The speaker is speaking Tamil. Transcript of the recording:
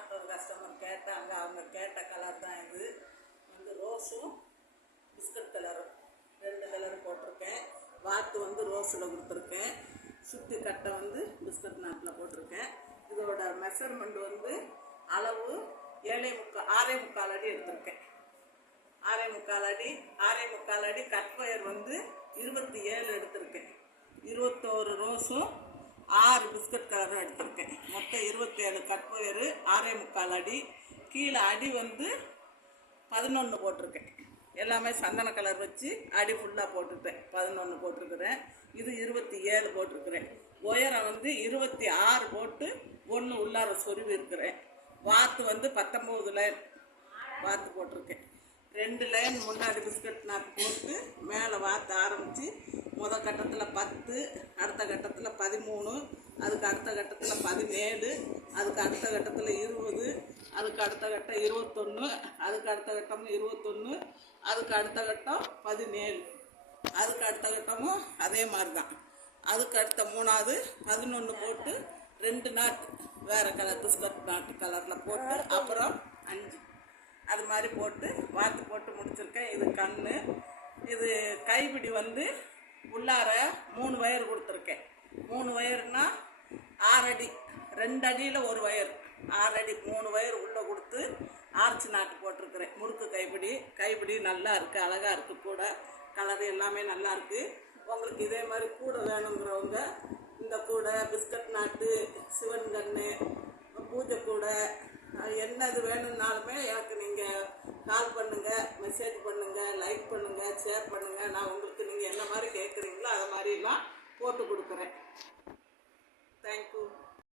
இன்னொரு கஸ்டமர் கேட்டாங்க, அவங்க கேட்ட கலர் தான் இது. வந்து ரோஸும் பிஸ்கட் கலரும் 2 கலர் போட்டிருக்கேன். வாத்து வந்து ரோஸில் கொடுத்துருக்கேன். சுற்றி கட்டை வந்து பிஸ்கட் நாட்டில் போட்டிருக்கேன். இதோட மெஷர்மெண்ட் வந்து அளவு 6.25 அடி எடுத்திருக்கேன். 6.25 அடி. கட் ஒயர் வந்து 27 எடுத்திருக்கேன். 21 ரோஸும் 6 பிஸ்கட் கலரும் எடுத்திருக்கேன். மொத்தம் 27 கட் ஒயரு, 6.25 அடி. கீழே அடி வந்து 11 போட்டிருக்கேன். எல்லாமே சந்தன கலர் வச்சு அடி ஃபுல்லாக போட்டுட்டேன். 11 போட்டிருக்கிறேன். இது 27 போட்டிருக்கிறேன். ஒயரை வந்து 26 போட்டு 1 உள்ளார சொருவி இருக்கிறேன். வாத்து வந்து 19 லைன் வாத்து போட்டிருக்கேன். 2 லைன் முன்னாடி பிஸ்கட் நாட்டு போட்டு மேலே வாத்து ஆரம்பித்து முதல் கட்டத்தில் 10, அடுத்த கட்டத்தில் 13, அதுக்கு அடுத்த கட்டத்தில் 17, அதுக்கு அடுத்த கட்டத்தில் 20, அதுக்கு அடுத்த கட்டம் 21, அதுக்கு அடுத்த கட்டம் 21, அதுக்கு அடுத்த கட்டம் 17, அதுக்கு அடுத்த கட்டமும் அதே மாதிரி தான். அதுக்கு அடுத்த 3வது 11 போட்டு 2 நாட்டு வேறு கலர் பிஸ்கட் நாட்டு கலரில் போட்டு அப்புறம் 5 அது மாதிரி போட்டு வாத்து போட்டு முடிச்சிருக்கேன். இது கண். இது கைப்பிடி வந்து உள்ளார 3 வயர் கொடுத்துருக்கேன். 3 வயர்னா 6 அடி, 2 அடியில் 1 வயர், 6 அடி 3 வயர் உள்ளே கொடுத்து ஆர்ச்சி நாட்டு போட்டிருக்கிறேன். முறுக்கு கைப்பிடி நல்லா இருக்குது, அழகாக இருக்குது. கூட கலர் எல்லாமே நல்லா இருக்குது. உங்களுக்கு இதே மாதிரி கூடை வேணுங்கிறவங்க இந்த கூடை, பிஸ்கட் நாட்டு, சிவன் கண்ணு, பூஜை கூடை, என்னது வேணும்னாலுமே எனக்கு நீங்கள் கால் பண்ணுங்கள், மெசேஜ் பண்ணுங்கள், லைக் பண்ணுங்கள், ஷேர் பண்ணுங்கள். நான் உங்களுக்கு நீங்கள் என்ன மாதிரி கேட்குறீங்களோ அதை மாதிரிலாம் போட்டு கொடுக்குறேன்.